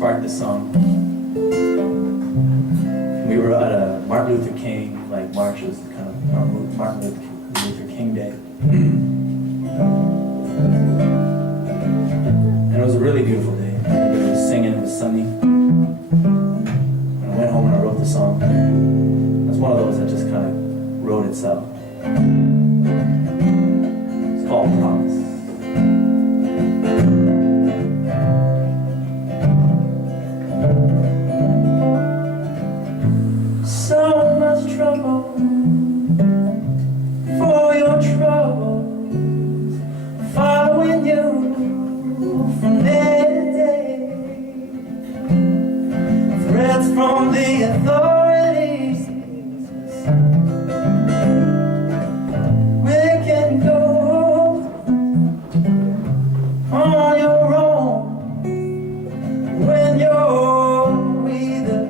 sparked this song. We were at a Martin Luther King march. It was kind of Martin Luther King Day, and it was a really beautiful day. Everybody was singing. It was sunny. And I went home and I wrote the song. It's one of those that just kind of wrote itself. It's called Promise. So much trouble for your troubles, following you from day to day. Threats from the authorities. Where can you go on your own when you're either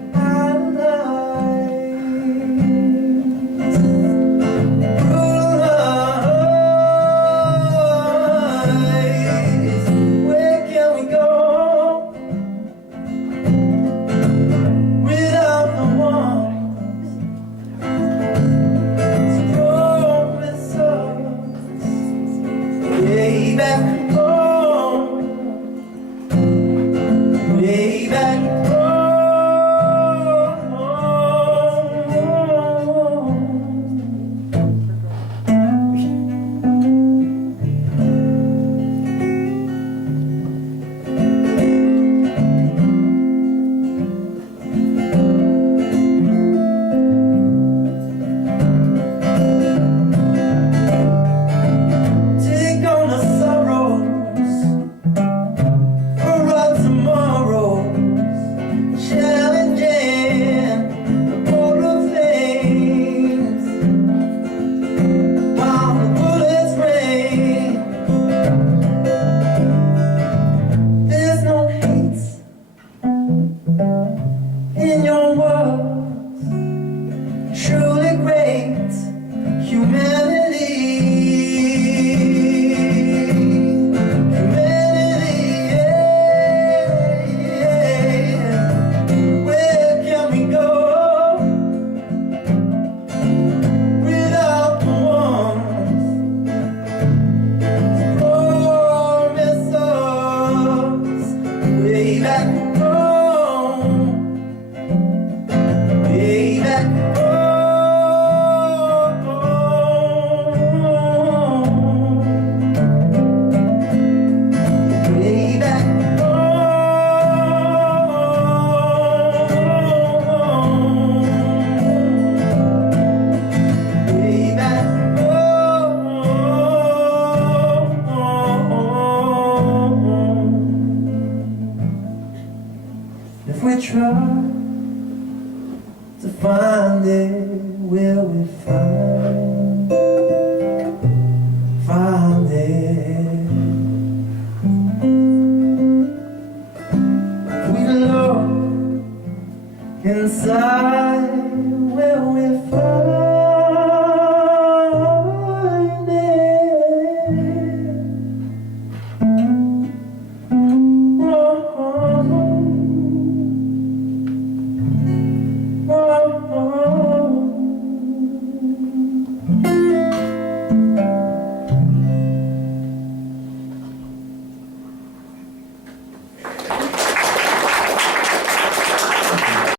we try to find it, will we find